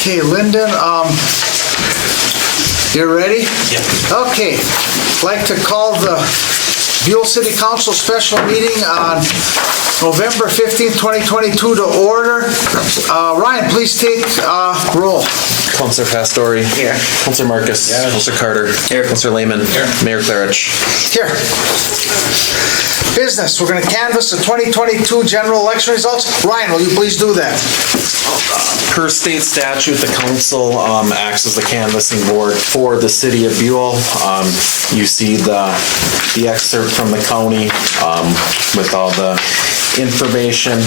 Okay, Lyndon, you ready? Yep. Okay, I'd like to call the Buhl City Council special meeting on November 15th, 2022 to order. Ryan, please take roll. Councilor Pastori. Here. Councilor Marcus. Yes. Councilor Carter. Here. Councilor Lehman. Here. Mayor Klarich. Here. Business, we're going to canvass the 2022 general election results. Ryan, will you please do that? Per state statute, the council acts as the canvassing board for the city of Buhl. You see the excerpt from the county with all the information.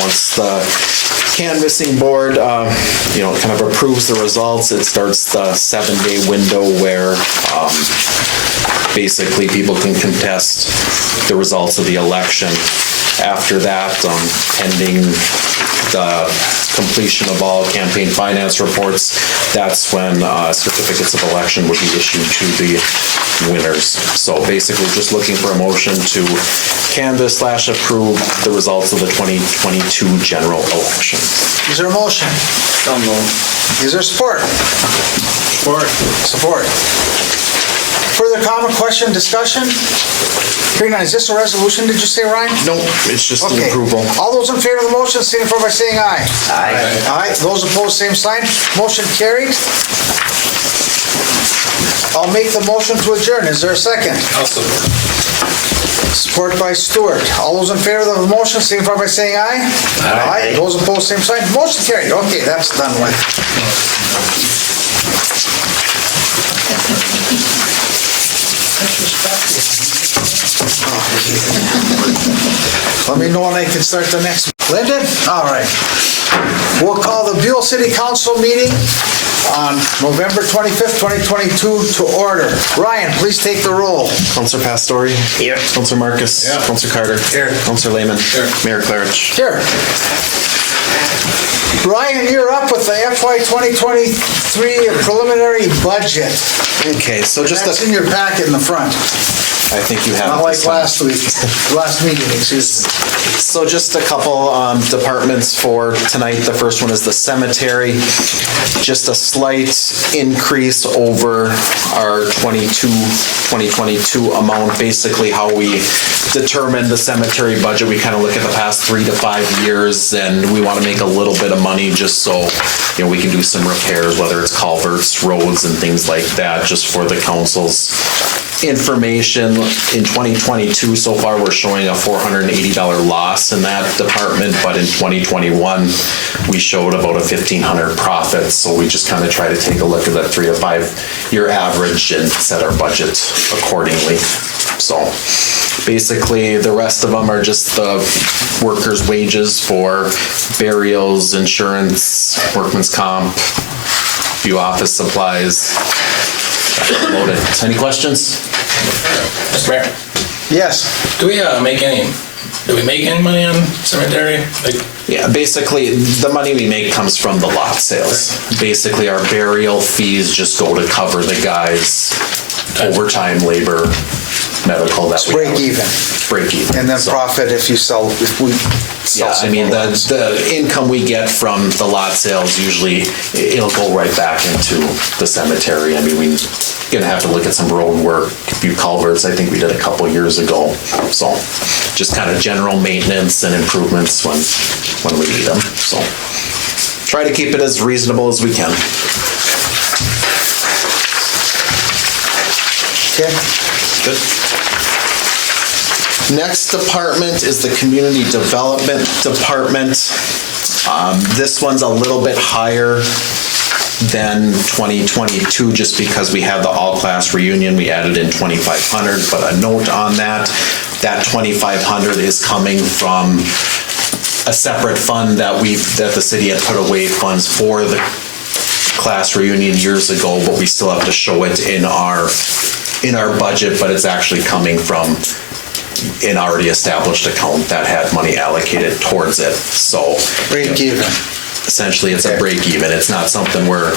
Once the canvassing board, kind of approves the results, it starts the 7-day window where basically people can contest the results of the election. After that, pending the completion of all campaign finance reports, that's when certificates of election would be issued to the winners. So basically just looking for a motion to canvass/approve the results of the 2022 general election. Is there a motion? So moved. Is there support? Support. Support. Further comment, question, discussion? Hearing none, is this a resolution, did you say, Ryan? No, it's just an Okay. approval. All those in favor of the motion, signify by saying aye. Aye. Aye. Those opposed, same sign. Motion carried. I'll make the motion to adjourn. Is there a second? Also. Support by Stewart. All those in favor of the motion, signify by saying aye. Aye. Those opposed, same sign. Motion carried. Okay, that's done with. Let me know when I can start the next. Lyndon? All right. We'll call the Buhl City Council meeting on November 25th, 2022 to order. Ryan, please take the roll. Councilor Pastori. Here. Councilor Marcus. Yeah. Councilor Carter. Here. Councilor Lehman. Here. Mayor Klarich. Here. Ryan, you're up with the FY 2023 preliminary budget. Okay, so just That's in your packet in the front. I think you have Not it like this time. last week, last meeting, excuse me. So just a couple departments for tonight. The first one is the cemetery. Just a slight increase over our 2022 amount. Basically how we determine the cemetery budget, we kind of look at the past 3 to 5 years and we want to make a little bit of money just so we can do some repairs, whether it's culverts, roads and things like that, just for the council's information. In 2022 so far we're showing a $480 loss in that department, but in 2021 we showed about a $1,500 profit. So we just kind of try to take a look at that 3 to 5 year average and set our budget accordingly. So basically the rest of them are just the workers' wages for burials, insurance, workman's comp, few office supplies. Loaded. Any questions? Mr. Mayor, Yes. do we make any money on cemetery? Yeah, basically, the money we make comes from the lot sales. Basically, our burial fees just go to cover the guys' overtime, labor, medical, that we Break have. even. Break even. And then So, profit if we sell yeah, I mean, the income we get from the lot sales, usually it'll go right back into the cemetery. I mean, we're gonna have to look at some road work, a few culverts, I think we did a couple years ago. So just kind of general maintenance and improvements when we need them. So try to keep it as reasonable as we can. Okay. Good. Next department is the Community Development Department. This one's a little bit higher than 2022 just because we have the all-class reunion. We added in 2,500, but a note on that 2,500 is coming from a separate fund that the city had put away funds for the class reunion years ago, but we still have to show it in our budget, but it's actually coming from an already established account that had money allocated towards it. So Break even. essentially it's a break even. It's not something we're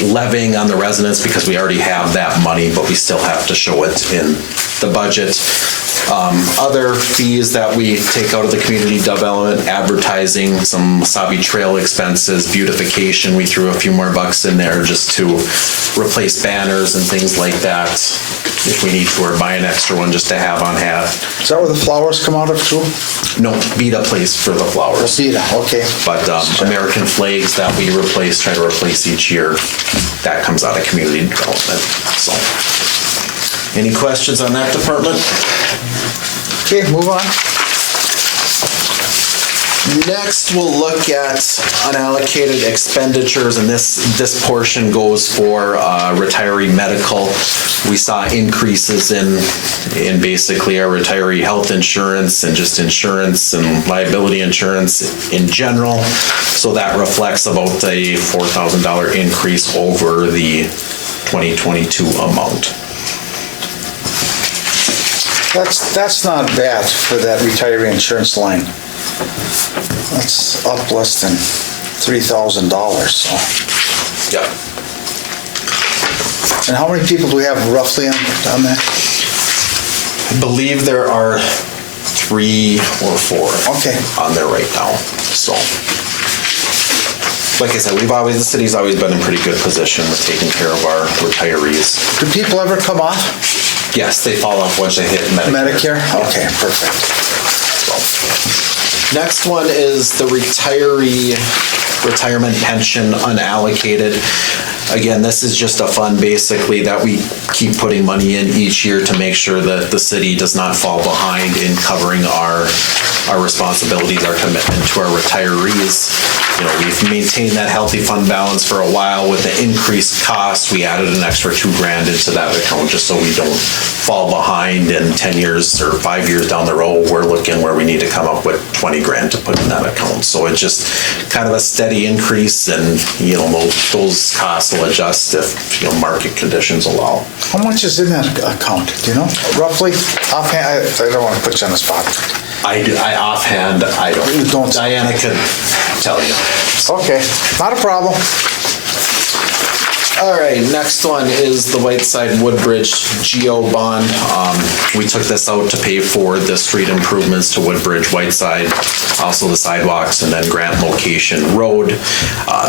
levying on the residents because we already have that money, but we still have to show it in the budget. Other fees that we take out of the community development, advertising, some Wasabi Trail expenses, beautification, we threw a few more bucks in there just to replace banners and things like that if we need to, or buy an extra one just to have on hand. Is that where the flowers come out of too? No, Beta place for the flowers. Beta, okay. But American flags that we try to replace each year, that comes out of community development, so. Any questions on that department? Okay, move on. Next, we'll look at unallocated expenditures, and this portion goes for retiree medical. We saw increases in basically our retiree health insurance and just insurance and liability insurance in general. So that reflects about a $4,000 increase over the 2022 amount. That's not bad for that retiree insurance line. That's up less than $3,000, so. Yep. And how many people do we have roughly on that? I believe there are 3 or 4 Okay. on there right now. So, like I said, the city's always been in pretty good position with taking care of our retirees. Do people ever come off? Yes, they fall off once they hit Medicare. Medicare? Okay, perfect. Next one is the retirement pension unallocated. Again, this is just a fund basically that we keep putting money in each year to make sure that the city does not fall behind in covering our responsibilities, our commitment to our retirees. You know, we've maintained that healthy fund balance for a while. With the increased cost, we added an extra $2,000 into that account just so we don't fall behind in 10 years or 5 years down the road. We're looking where we need to come up with $20,000 to put in that account. So it's just kind of a steady increase, and you know, those costs will adjust if market conditions allow. How much is in that account? Do you know? Roughly? Offhand, I don't want to put you on the spot. Offhand, I don't. You don't. Diana could tell you. Okay, not a problem. All right, next one is the Whiteside Woodbridge Geo Bond. We took this out to pay for the street improvements to Woodbridge, Whiteside, also the sidewalks, and then Grant Location Road.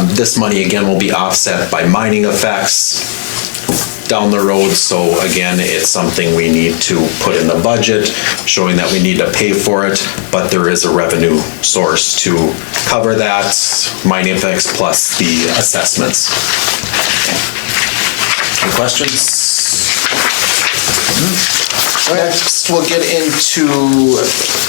This money again will be offset by mining effects down the road. So again, it's something we need to put in the budget, showing that we need to pay for it, but there is a revenue source to cover that, mining effects plus the assessments. Any questions? Next, we'll get into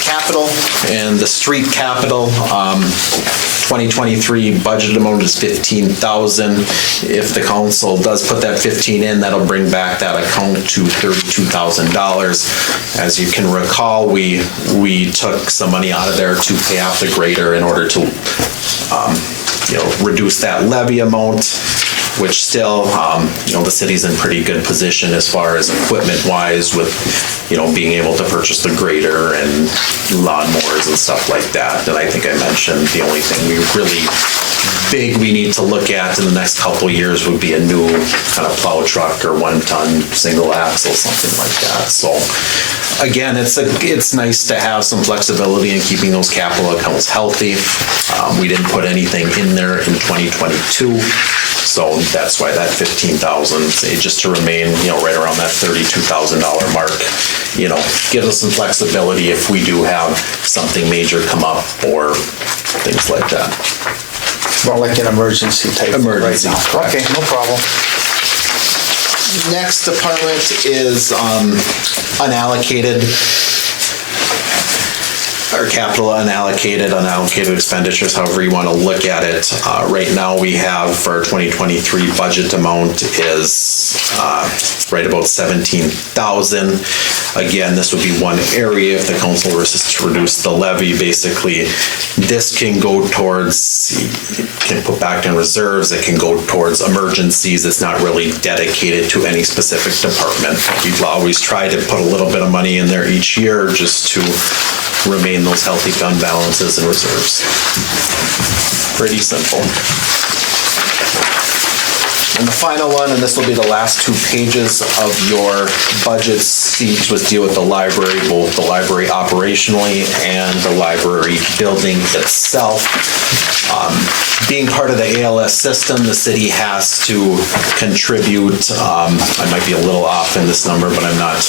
capital and the street capital. 2023 budget amount is $15,000. If the council does put that 15 in, that'll bring back that account to $32,000. As you can recall, we took some money out of there to pay off the grader in order to reduce that levy amount, which still, the city's in pretty good position as far as equipment-wise with, being able to purchase the grader and lawnmowers and stuff like that. And I think I mentioned the only thing we need to look at in the next couple of years would be a new kind of plow truck or 1-ton single axle, something like that. So again, it's nice to have some flexibility in keeping those capital accounts healthy. We didn't put anything in there in 2022. So that's why that $15,000, just to remain, right around that $32,000 mark, gives us some flexibility if we do have something major come up or things like that. More like an emergency type. Emergency, right now. Okay, no problem. Next department is unallocated, or capital unallocated expenditures, however you want to look at it. Right now we have for our 2023 budget amount is right about $17,000. Again, this would be one area if the council wishes to reduce the levy. Basically, this can go towards, can put back in reserves, it can go towards emergencies. It's not really dedicated to any specific department. We've always tried to put a little bit of money in there each year just to remain those healthy fund balances and reserves. Pretty simple. And the final one, and this will be the last 2 pages of your budget sheet, was deal with the library, both the library operationally and the library building itself. Being part of the ALS system, the city has to contribute, I might be a little off in this number, but I'm not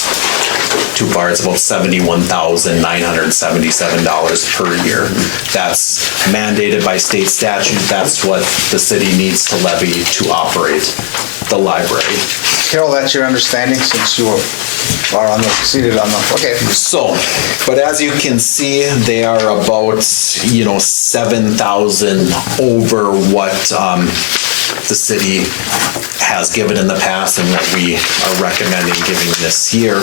too far. It's about $71,977 per year. That's mandated by state statute. That's what the city needs to levy to operate the library. Carol, that's your understanding since you are seated on the, okay. So, but as you can see, they are about, 7,000 over what the city has given in the past and what we are recommending giving this year.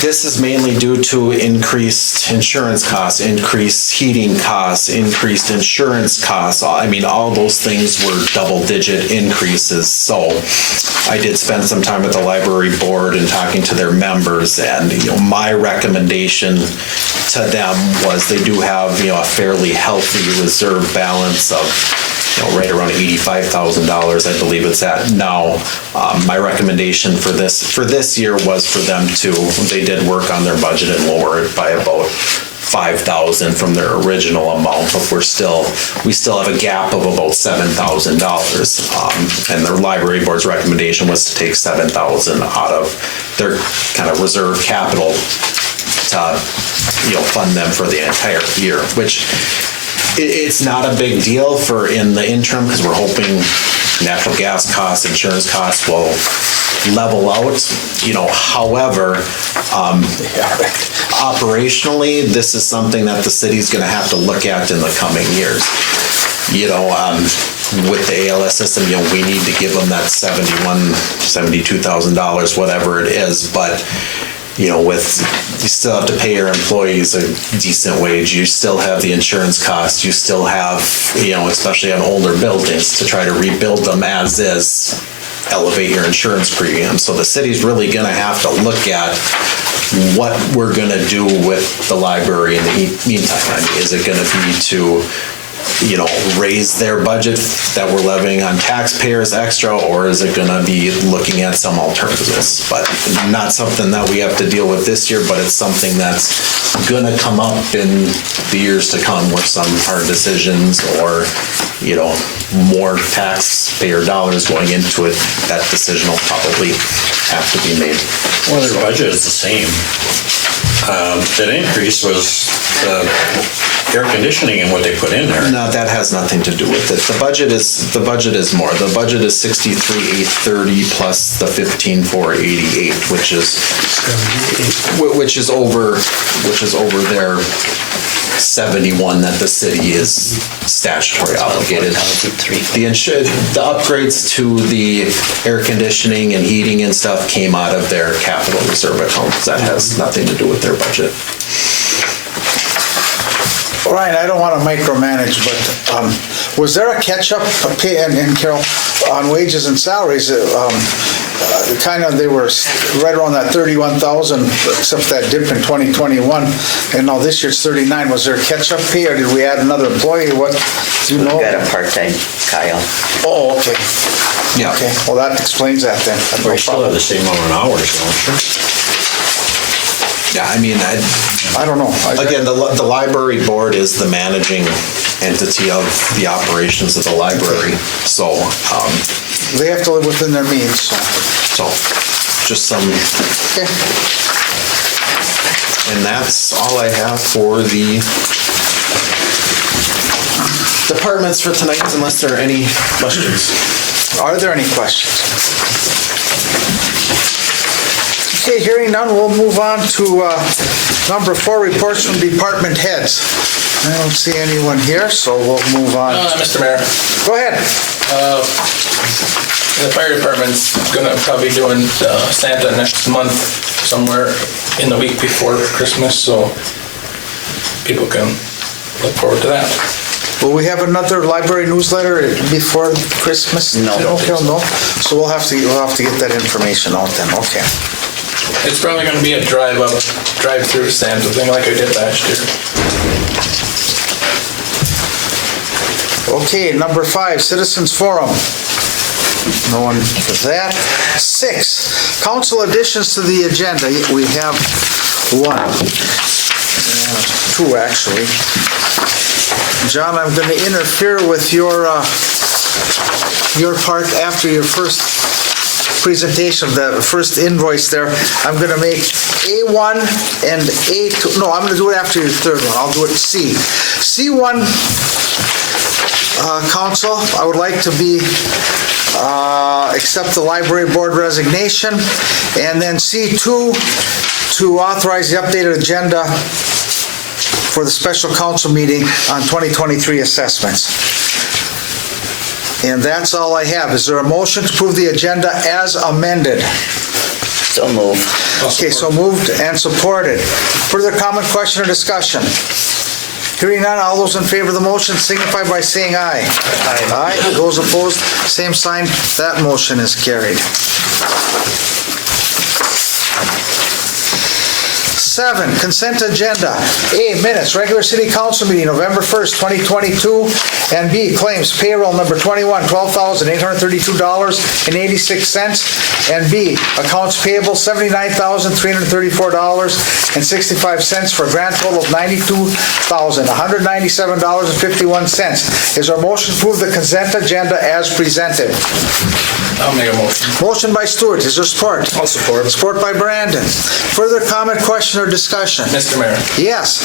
This is mainly due to increased insurance costs, increased heating costs, increased insurance costs. I mean, all those things were double-digit increases. So I did spend some time with the library board and talking to their members, and my recommendation to them was they do have a fairly healthy reserve balance of right around $85,000, I believe it's at now. My recommendation for this year was for them to, they did work on their budget and lower it by about $5,000 from their original amount, but we still have a gap of about $7,000. And the library board's recommendation was to take $7,000 out of their kind of reserve capital to fund them for the entire year, which it's not a big deal for in the interim because we're hoping natural gas costs, insurance costs will level out. However, operationally, this is something that the city's going to have to look at in the coming years. With the ALS system, we need to give them that $72,000, whatever it is, but you still have to pay your employees a decent wage. You still have the insurance costs. You still have, especially on older buildings, to try to rebuild them as is, elevate your insurance premium. So the city's really going to have to look at what we're going to do with the library in the meantime. I mean, is it going to be to raise their budget that we're levying on taxpayers extra, or is it gonna be looking at some alternatives? But not something that we have to deal with this year, but it's something that's gonna come up in the years to come with some hard decisions or, more taxpayer dollars going into it. That decision will probably have to be made. Well, their budget is the same. That increase was the air conditioning and what they put in there. No, that has nothing to do with it. The budget is more. The budget is $63,830 plus the $15,488, which is over their 71 that the city is statutory obligated. The upgrades to the air conditioning and heating and stuff came out of their capital reserve accounts. That has nothing to do with their budget. Ryan, I don't want to micromanage, but was there a catch-up pay, and Carol, on wages and salaries? They were right around that 31,000, except that dip in 2021, and now this year it's 39. Was there a catch-up pay, or did we add another employee? What do you know? We got a part-time, Kyle. Oh, okay. Yeah. Okay. Well, that explains that then. We still have the same amount of hours, don't you? Yeah, I mean, I don't know. Again, the library board is the managing entity of the operations of the library, so they have to live within their means. So just some. Okay. And that's all I have for the departments for tonight, unless there are any questions. Are there any questions? Okay, hearing none, we'll move on to number 4, reports from department heads. I don't see anyone here, so we'll move on. Mr. Mayor, Go ahead. the fire department's gonna probably doing Santa next month, somewhere in the week before Christmas, so people can look forward to that. Will we have another library newsletter before Christmas? No. Okay, no. So we'll have to get that information out then. Okay. It's probably gonna be a drive-through Santa thing like I did last year. Okay, number 5, Citizens Forum. No one does that. 6, council additions to the agenda. We have 1. 2, actually. John, I'm going to interfere with your part after your first presentation, the first invoice there. I'm going to make A1 and A2. No, I'm going to do it after your third one. I'll do it C. C1, council, I would like to be accept the library board resignation, and then C2 to authorize the updated agenda for the special council meeting on 2023 assessments. And that's all I have. Is there a motion to approve the agenda as amended? So move. Okay, so moved and supported. Further comment, question, or discussion? Hearing none, all those in favor of the motion signify by saying aye. Aye. Aye. Those opposed, same sign. That motion is carried. 7, consent agenda. A, minutes, regular city council meeting, November 1st, 2022. And B, claims, payroll number 21, $12,832.86. And B, accounts payable, $79,334.65 for a grand total of $92,197.51. Is there a motion to approve the consent agenda as presented? I'll make a motion. Motion by Stewart. Is there support? I'll support. Support by Brandon. Further comment, question, or discussion? Mr. Mayor, Yes.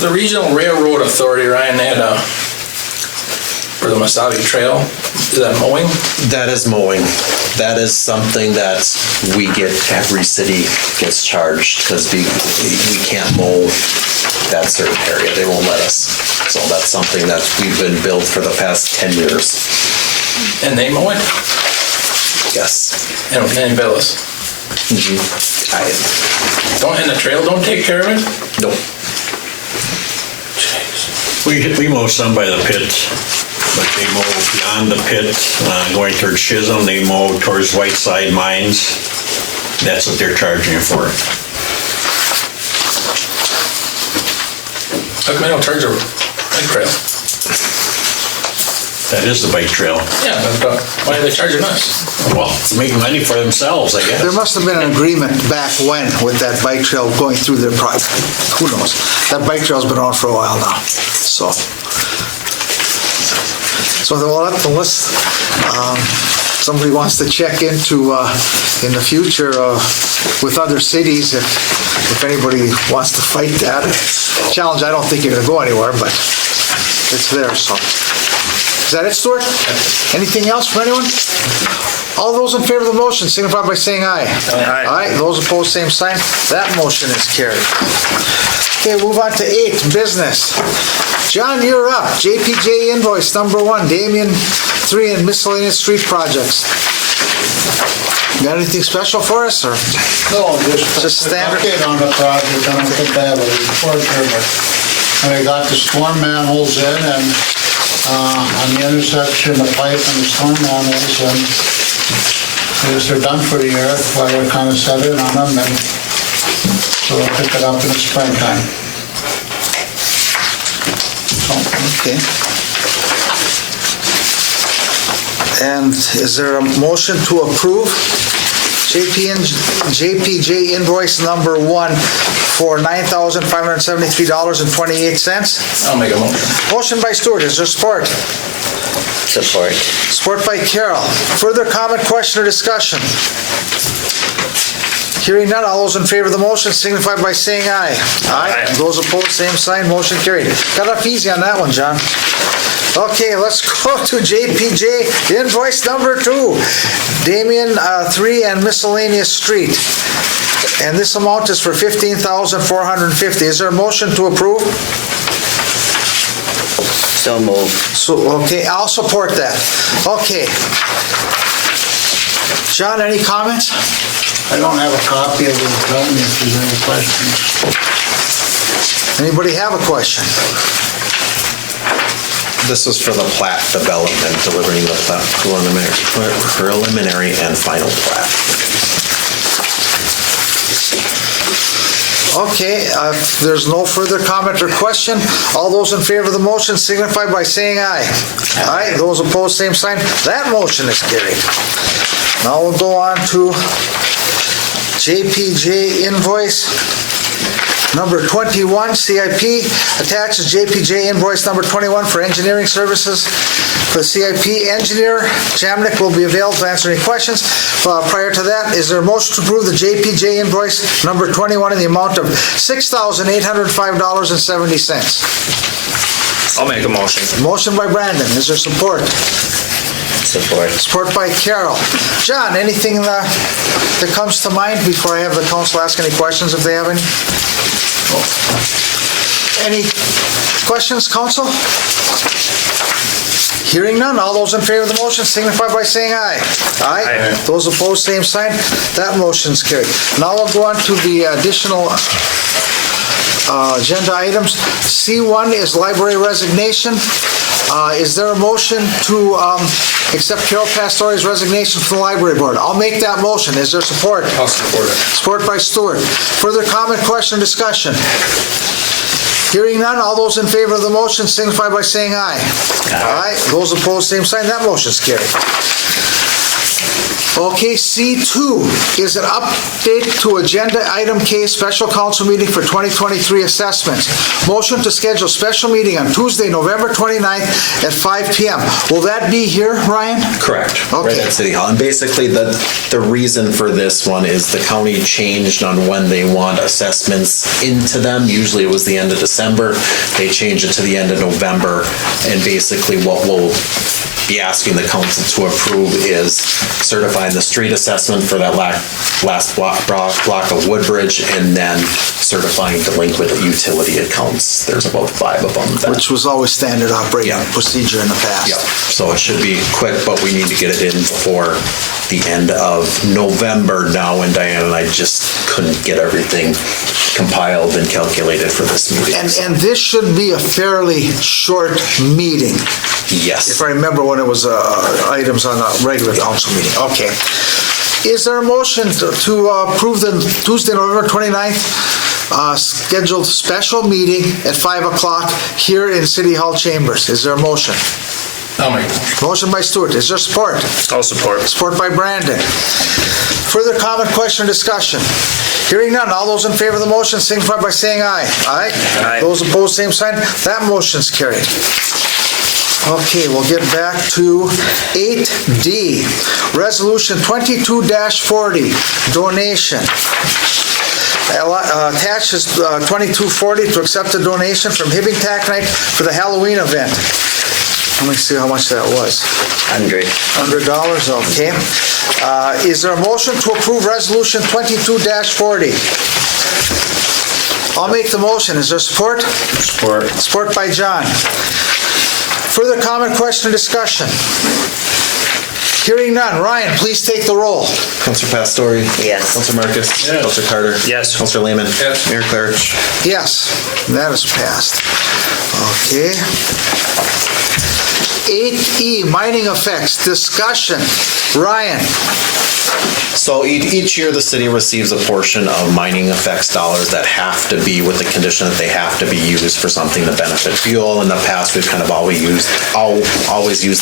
the Regional Railroad Authority, Ryan, they had for the Masabi Trail, is that mowing? That is mowing. That is something that we get, every city gets charged because we can't mow that certain area. They won't let us. So that's something that we've been billed for the past 10 years. And they mow it? Yes. And bill us? And the trail don't take care of it? Nope. Jeez. We mow some by the pit, but they mow beyond the pit, going towards Chisholm, they mow towards Whiteside Mines. That's what they're charging you for. How come they don't charge a bike trail? That is the bike trail. Yeah, but why are they charging us? Well, make money for themselves, I guess. There must have been an agreement back when with that bike trail going through their project. Who knows? That bike trail's been on for a while now. So unless somebody wants to check into in the future with other cities, if anybody wants to fight that challenge, I don't think you're going to go anywhere, but it's there. So. Is that it, Stuart? Anything else from anyone? All those in favor of the motion signify by saying aye. Aye. Aye. Those opposed, same sign. That motion is carried. Okay, move on to 8, business. John, you're up. JPJ invoice number 1, Damien 3 and miscellaneous street projects. You got anything special for us, or? No, Just standard? Update on the project. I don't think I have a report here, but I got the storm manholes in, and on the intersection, the pipe and the storm manholes, and I guess they're done for the year. Weather kind of set in on them, and so we'll pick it up in the springtime. Okay. And is there a motion to approve JPJ invoice number 1 for $9,573.28? I'll make a motion. Motion by Stewart. Is there support? Support. Support by Carol. Further comment, question, or discussion? Hearing none, all those in favor of the motion signify by saying aye. Aye. Those opposed, same sign, motion carried. Got off easy on that one, John. Okay, let's go to JPJ invoice number 2, Damien 3 and miscellaneous street. And this amount is for $15,450. Is there a motion to approve? So move. So, okay, I'll support that. Okay. John, any comments? I don't have a copy of it. Tell me if there's any questions. Anybody have a question? This is for the plat development, delivering the plat preliminary and final plat. Okay, if there's no further comment or question, all those in favor of the motion signify by saying aye. Aye. Those opposed, same sign. That motion is carried. Now we'll go on to JPJ invoice number 21, CIP. Attaches JPJ invoice number 21 for engineering services for the CIP. Engineer Jamnik will be available to answer any questions. Prior to that, is there a motion to approve the JPJ invoice number 21 in the amount of $6,805.70? I'll make a motion. Motion by Brandon. Is there support? Support. Support by Carol. John, anything that comes to mind before I have the council ask any questions if they have any? Any questions, council? Hearing none, all those in favor of the motion signify by saying aye. Aye. Those opposed, same sign. That motion's carried. Now we'll go on to the additional agenda items. C1 is library resignation. Is there a motion to accept Carol Pastore's resignation from the library board? I'll make that motion. Is there support? I'll support it. Support by Stewart. Further comment, question, discussion? Hearing none, all those in favor of the motion signify by saying aye. Aye. Those opposed, same sign. That motion's carried. Okay, C2 is an update to agenda item K, special council meeting for 2023 assessments. Motion to schedule special meeting on Tuesday, November 29th at 5 p.m. Will that be here, Ryan? Correct. Okay. Right at City Hall. And basically, the reason for this one is the county changed on when they want assessments into them. Usually it was the end of December. They changed it to the end of November. And basically what we'll be asking the council to approve is certifying the street assessment for that last block of Woodbridge, and then certifying delinquent utility accounts. There's about 5 of them. Which was always standard operating Yeah. procedure in the past. Yep. So it should be quick, but we need to get it in before the end of November now, and Diane and I just couldn't get everything compiled and calculated for this meeting. And this should be a fairly short meeting. Yes. If I remember when it was items on a regular council meeting. Okay. Is there a motion to approve the Tuesday, November 29th scheduled special meeting at 5 o'clock here in City Hall chambers? Is there a motion? I'll make a motion. Motion by Stewart. Is there support? I'll support. Support by Brandon. Further comment, question, or discussion? Hearing none, all those in favor of the motion signify by saying aye. Aye. Aye. Those opposed, same sign. That motion's carried. Okay, we'll get back to 8D, Resolution 22-40, donation. Attached is 2240 to accept a donation from Hibbing Tack Night for the Halloween event. Let me see how much that was. $100, okay. Is there a motion to approve Resolution 22-40? I'll make the motion. Is there support? Support. Support by John. Further comment, question, or discussion? Hearing none. Ryan, please take the roll. Councilor Pastore? Yes. Councilor Marcus? Yes. Councilor Carter? Yes. Councilor Lehman? Yes. Mayor Claire? Yes, that is passed. Okay. 8E, mining effects, discussion. Ryan. So each year, the city receives a portion of mining effects dollars that have to be with the condition that they have to be used for something to benefit Buhl. In the past, we've kind of always used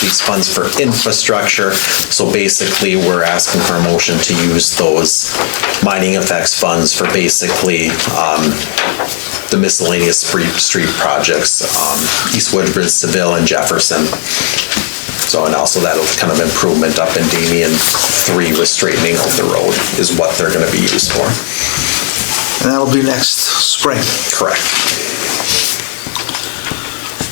these funds for infrastructure. So basically, we're asking for a motion to use those mining effects funds for basically the miscellaneous street projects, East Woodbridge, Seville, and Jefferson. So, and also that'll kind of improvement up in Damien 3 with straightening out the road is what they're going to be used for. And that'll be next spring. Correct.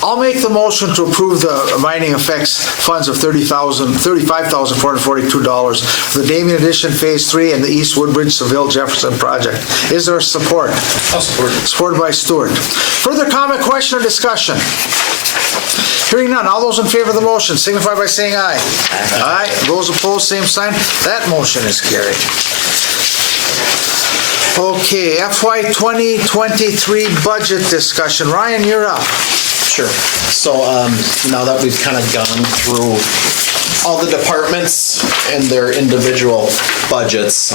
I'll make the motion to approve the mining effects funds of $35,442 for the Damien Addition Phase 3 and the East Woodbridge Seville Jefferson project. Is there support? I'll support it. Supported by Stewart. Further comment, question, or discussion? Hearing none, all those in favor of the motion signify by saying aye. Aye. Those opposed, same sign. That motion is carried. Okay, FY 2023 budget discussion. Ryan, you're up. Sure. So now that we've kind of gone through all the departments and their individual budgets.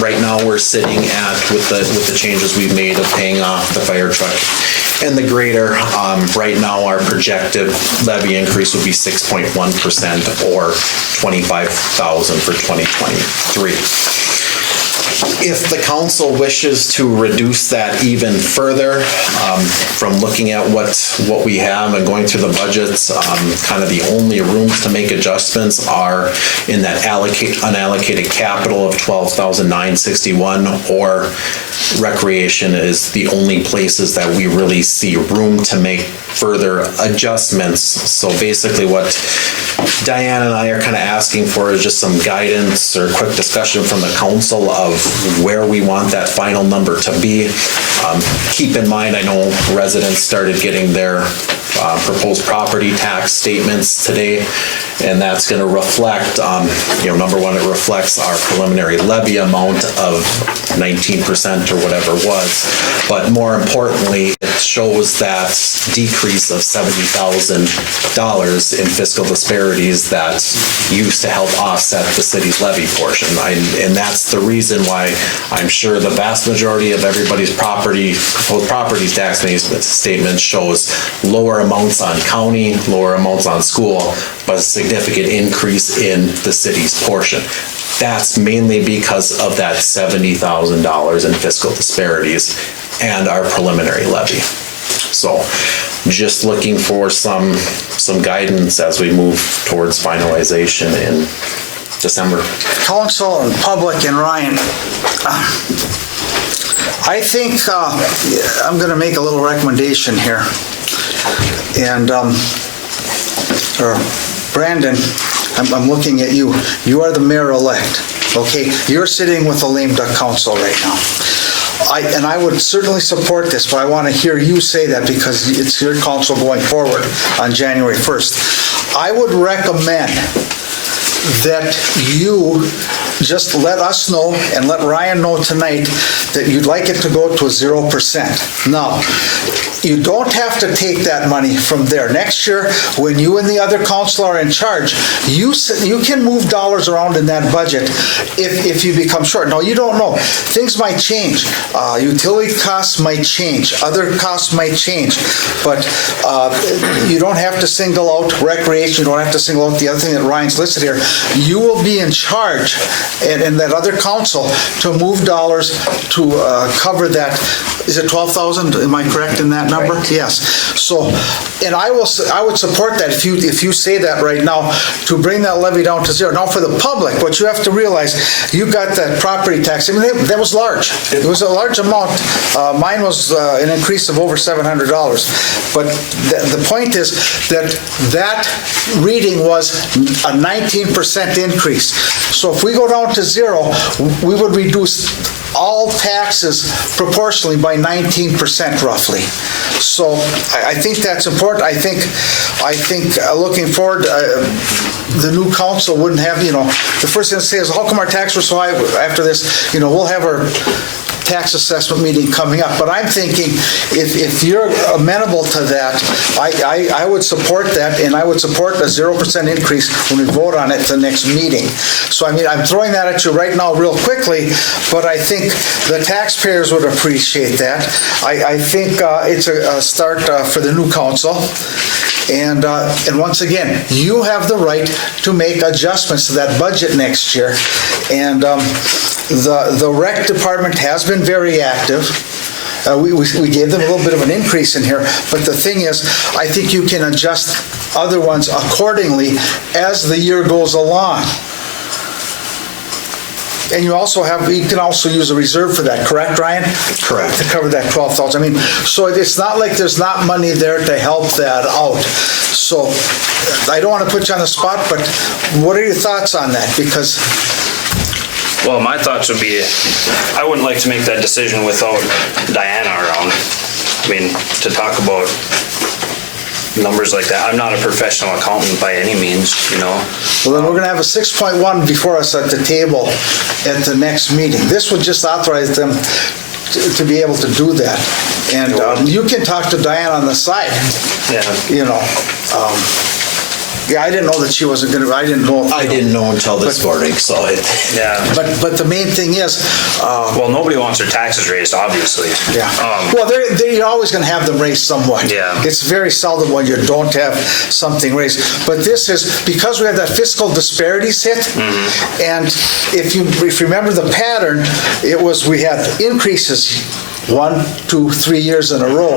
Right now, we're sitting at, with the changes we've made of paying off the fire truck and the grader, right now, our projected levy increase would be 6.1% or $25,000 for 2023. If the council wishes to reduce that even further, from looking at what we have and going through the budgets, kind of the only rooms to make adjustments are in that unallocated capital of $12,961, or recreation is the only places that we really see room to make further adjustments. So basically what Diane and I are kind of asking for is just some guidance or quick discussion from the council of where we want that final number to be. Keep in mind, I know residents started getting their proposed property tax statements today, and that's going to reflect, number one, it reflects our preliminary levy amount of 19% or whatever it was, but more importantly, it shows that decrease of $70,000 in fiscal disparities that used to help offset the city's levy portion. And that's the reason why I'm sure the vast majority of everybody's proposed property tax statement shows lower amounts on county, lower amounts on school, but a significant increase in the city's portion. That's mainly because of that $70,000 in fiscal disparities and our preliminary levy. So just looking for some guidance as we move towards finalization in December. Council and public and Ryan, I think I'm going to make a little recommendation here. And Brandon, I'm looking at you. You are the mayor-elect, okay? You're sitting with the lame duck council right now. I would certainly support this, but I want to hear you say that because it's your council going forward on January 1st. I would recommend that you just let us know and let Ryan know tonight that you'd like it to go to 0%. Now, you don't have to take that money from there. Next year, when you and the other council are in charge, you can move dollars around in that budget if you become short. Now, you don't know. Things might change. Utility costs might change. Other costs might change. But you don't have to single out recreation. You don't have to single out the other thing that Ryan's listed here. You will be in charge and that other council to move dollars to cover that. Is it 12,000? Am I correct in that number? Right. Yes. So, and I would support that if you say that right now, to bring that levy down to zero. Now for the public, what you have to realize, you got that property tax. I mean, that was large. It was a large amount. Mine was an increase of over $700. But the point is that reading was a 19% increase. So if we go down to zero, we would reduce all taxes proportionally by 19% roughly. So I think that's important. I think looking forward, the new council wouldn't have, the first thing to say is, how come our taxes were so high after this? We'll have our tax assessment meeting coming up. But I'm thinking if you're amenable to that, I would support that, and I would support a 0% increase when we vote on it the next meeting. So I'm throwing that at you right now real quickly, but I think the taxpayers would appreciate that. I think it's a start for the new council. And once again, you have the right to make adjustments to that budget next year. And the rec department has been very active. We gave them a little bit of an increase in here, but the thing is, I think you can adjust other ones accordingly as the year goes along. And you can also use a reserve for that, correct, Ryan? Correct. To cover that 12,000. So it's not like there's not money there to help that out. So I don't want to put you on the spot, but what are your thoughts on that? Because Well, my thoughts would be, I wouldn't like to make that decision without Diana around. To talk about numbers like that. I'm not a professional accountant by any means, Well, then we're going to have a 6.1 before us at the table at the next meeting. This would just authorize them to be able to do that. And you can talk to Diane on the side. Yeah. Yeah, I didn't know that she wasn't gonna, I didn't know. I didn't know until this morning, so it, Yeah. But the main thing is, Well, nobody wants their taxes raised, obviously. yeah, Um, well, you're always gonna have them raised somewhat. Yeah. It's very seldom when you don't have something raised. But this is, because we have that fiscal disparities hit, Mm-hmm. and if you remember the pattern, it was, we had increases 1, 2, 3 years in a row.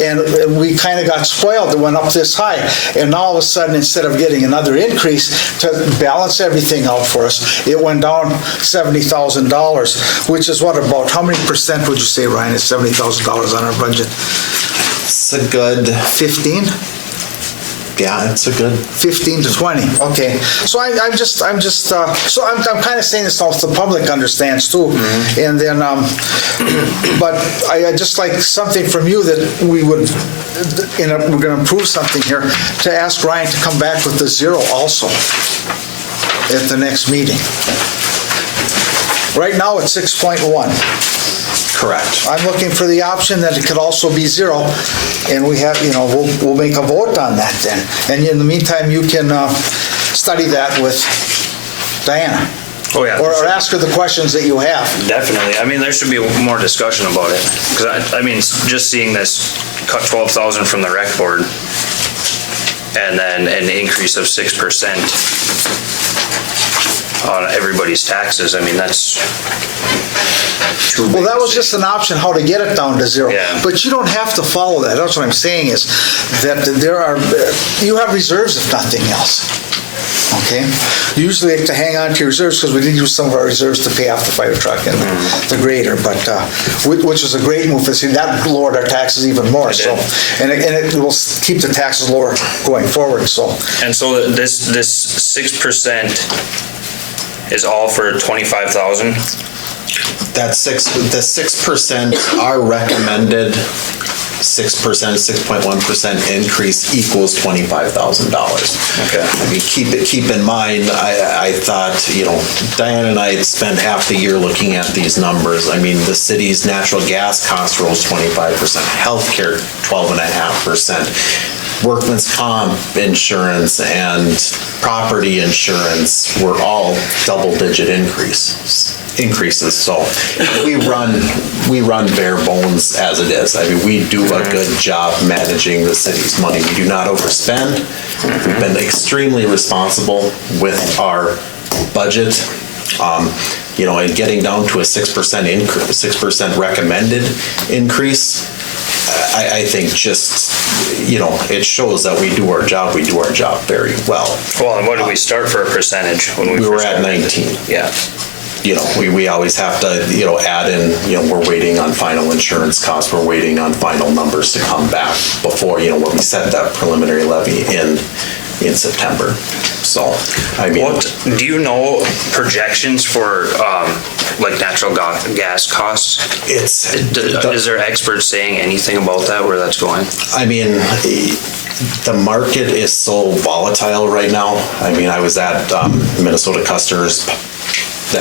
And we kind of got spoiled. It went up this high. And now all of a sudden, instead of getting another increase to balance everything out for us, it went down $70,000, which is what, about, how many percent would you say, Ryan, is $70,000 on our budget? it's a good, 15? yeah, it's a good, 15 to 20, okay. So I'm kind of saying this so the public understands too. And then, but I just like something from you that we would, we're gonna improve something here, to ask Ryan to come back with the zero also at the next meeting. Right now, it's 6.1. correct. I'm looking for the option that it could also be zero, and we have, we'll make a vote on that then. And in the meantime, you can study that with Diana. Oh, yeah. Or ask her the questions that you have. Definitely. I mean, there should be more discussion about it. Because I mean, just seeing this cut 12,000 from the rec board and then an increase of 6% on everybody's taxes, I mean, that's too big. Well, that was just an option, how to get it down to zero. Yeah. But you don't have to follow that. That's what I'm saying is that you have reserves if nothing else. Okay? You usually have to hang on to your reserves because we did use some of our reserves to pay off the fire truck and the grader, but, which was a great move. See, that lowered our taxes even more, so. And it will keep the taxes lower going forward, so. And so this 6% is all for 25,000? That's the 6%, our recommended 6%, 6.1% increase equals $25,000. Okay. I mean, keep in mind, I thought, Diane and I had spent half the year looking at these numbers. I mean, the city's natural gas cost rose 25%, healthcare 12.5%. Workman's comp insurance and property insurance were all double-digit increases. So we run bare bones as it is. I mean, we do a good job managing the city's money. We do not overspend. We've been extremely responsible with our budget. And getting down to a 6% increase, 6% recommended increase, I think just, it shows that we do our job very well. Well, and what did we start for a percentage when we were first at started? 19. Yeah. We always have to, add in, we're waiting on final insurance costs, we're waiting on final numbers to come back before, when we set that preliminary levy in September. So, I mean. What, do you know projections for, like natural gas costs? Is there experts saying anything about that, where that's going? I mean, the market is so volatile right now. I mean, I was at Minnesota Customers,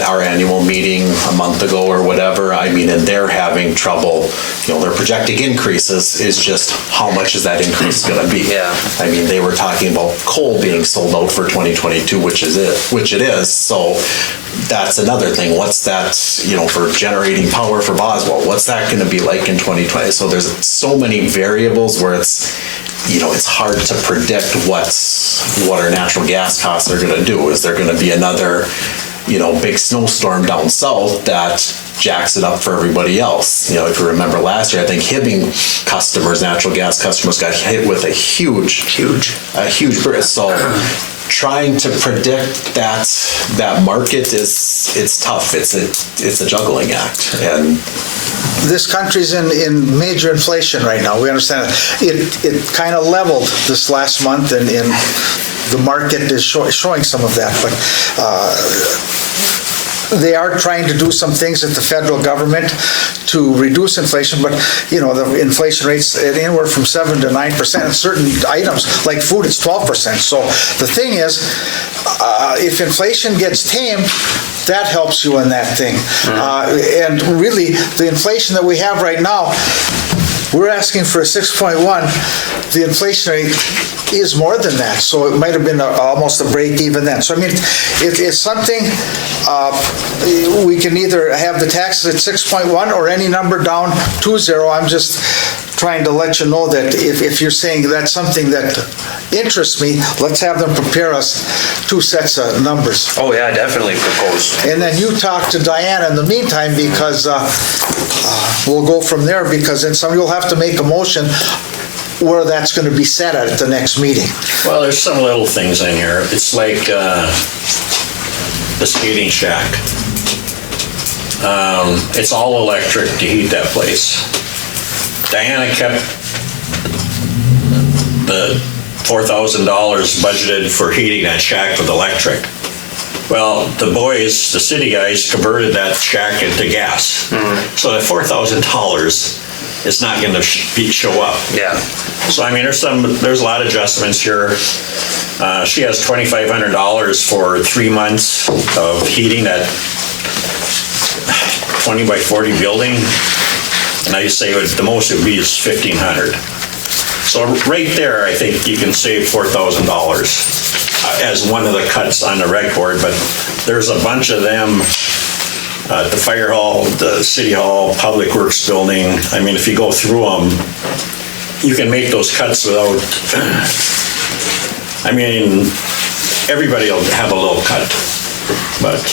our annual meeting a month ago or whatever. I mean, and they're having trouble, they're projecting increases, is just how much is that increase going to be? Yeah. I mean, they were talking about coal being sold out for 2022, which it is. So that's another thing. What's that, for generating power for Boswell, what's that going to be like in 2020? So there's so many variables where it's hard to predict what our natural gas costs are going to do. Is there going to be another big snowstorm down south that jacks it up for everybody else? If you remember last year, I think Hibbing natural gas customers got hit with a huge burst. So trying to predict that market it's tough. It's a juggling act. And This country's in major inflation right now. We understand it. It kind of leveled this last month, and the market is showing some of that. But they are trying to do some things at the federal government to reduce inflation. But the inflation rate's anywhere from 7 to 9%. And certain items like food, it's 12%. So the thing is, if inflation gets tamed, that helps you in that thing. And really, the inflation that we have right now, we're asking for a 6.1. The inflation rate is more than that, so it might have been almost a break even then. So I mean, it's something, we can either have the taxes at 6.1 or any number down to 0. I'm just trying to let you know that if you're saying that's something that interests me, let's have them prepare us 2 sets of numbers. Oh, yeah, I definitely propose. And then you talk to Diana in the meantime, because we'll go from there, because then somebody will have to make a motion where that's going to be set at the next meeting. Well, there's some little things in here. It's like the skating shack. It's all electric to heat that place. Diana kept the $4,000 budgeted for heating that shack with electric. Well, the boys, the city guys, converted that shack into gas. So the $4,000 is not going to show up. Yeah. So I mean, there's a lot of adjustments here. She has $2,500 for 3 months of heating that 20 by 40 building, and I say the most it would be is $1,500. So right there, I think you can save $4,000 as one of the cuts on the rec board. But there's a bunch of them. The fire hall, the city hall, public works building. I mean, if you go through them, you can make those cuts without, I mean, everybody will have a little cut, but.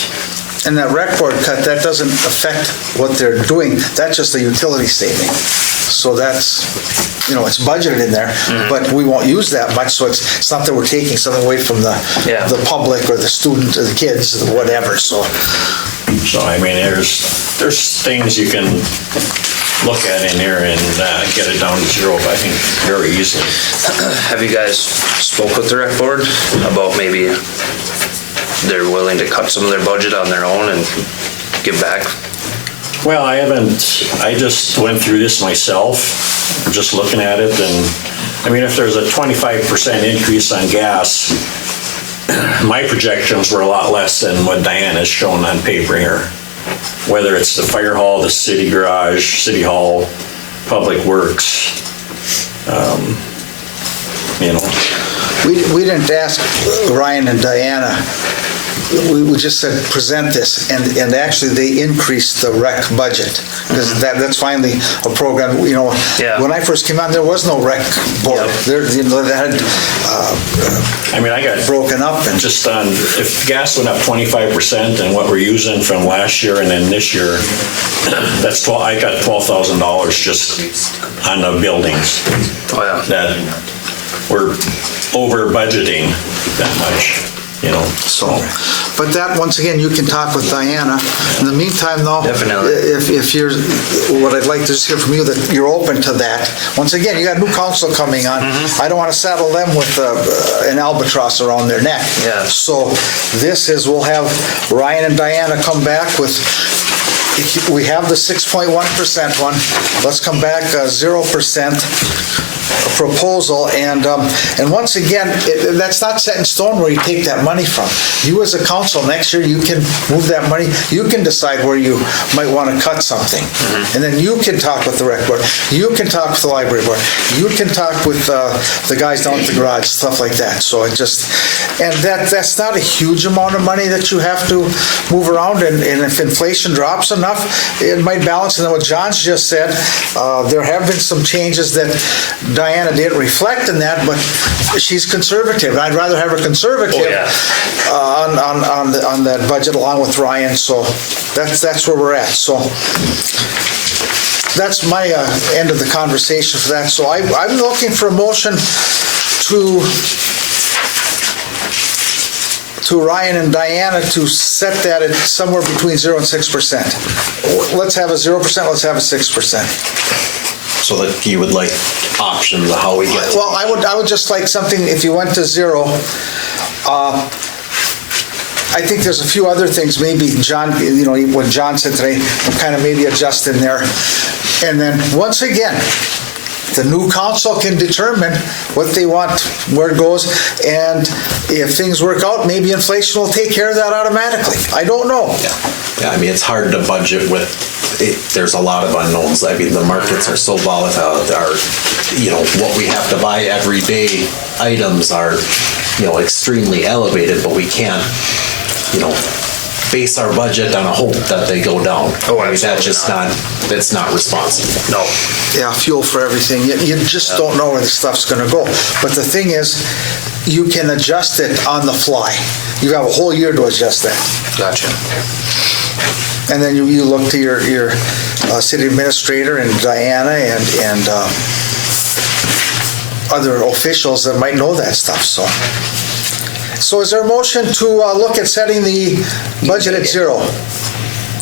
And that rec board cut, that doesn't affect what they're doing. That's just a utility saving. So that's, it's budgeted in there, but we won't use that much, so it's not that we're taking something away from the public or the student or the kids or whatever, so. So, I mean, there's things you can look at in there and get it down to 0, I think, very easily. Have you guys spoke with the rec board about maybe they're willing to cut some of their budget on their own and give back? Well, I just went through this myself, just looking at it, and I mean, if there's a 25% increase on gas, my projections were a lot less than what Diana's shown on paper here. Whether it's the fire hall, the city garage, city hall, public works, We didn't ask Ryan and Diana. We just said, present this, and actually they increased the rec budget, because that's finally a program, when I first came on, there was no rec board. That had I mean, I got broken up. And just on, if gas went up 25% and what we're using from last year and then this year, I got $12,000 just on the buildings. Oh, yeah. That we're over budgeting that much. So, but that, once again, you can talk with Diana. In the meantime, though, Definitely. if you're, what I'd like to just hear from you, that you're open to that. Once again, you got new council coming on. I don't want to saddle them with an albatross around their neck. Yeah. So this is, we'll have Ryan and Diana come back with, we have the 6.1% one. Let's come back 0%. Proposal, and once again, that's not set in stone where you take that money from. You as a council, next year, you can move that money, you can decide where you might want to cut something. And then you can talk with the rec board, you can talk with the library board, you can talk with the guys down at the garage, stuff like that. So it just, and that's not a huge amount of money that you have to move around, and if inflation drops enough, it might balance. And then what John's just said, there have been some changes that Diana didn't reflect in that, but she's conservative. I'd rather have her conservative on that budget along with Ryan. So that's where we're at. So that's my end of the conversation for that. So I'm looking for a motion to Ryan and Diana to set that at somewhere between 0 and 6%. Let's have a 0%. Let's have a 6%. So that you would like options of how we get. Well, I would just like something, if you went to 0, I think there's a few other things, maybe John, what John said today, kind of maybe adjust in there. And then, once again, the new council can determine what they want, where it goes, and if things work out, maybe inflation will take care of that automatically. I don't know. Yeah, I mean, it's hard to budget with there's a lot of unknowns. I mean, the markets are so volatile. What we have to buy every day, items are, extremely elevated, but we can't, base our budget on a hope that they go down. Oh, I mean, that's absolutely just that's not responsible. No. Yeah, fuel for everything. You just don't know where the stuff's gonna go. But the thing is, you can adjust it on the fly. You have a whole year to adjust that. Gotcha. And then you look to your city administrator and Diana and other officials that might know that stuff, So is there a motion to look at setting the budget at zero?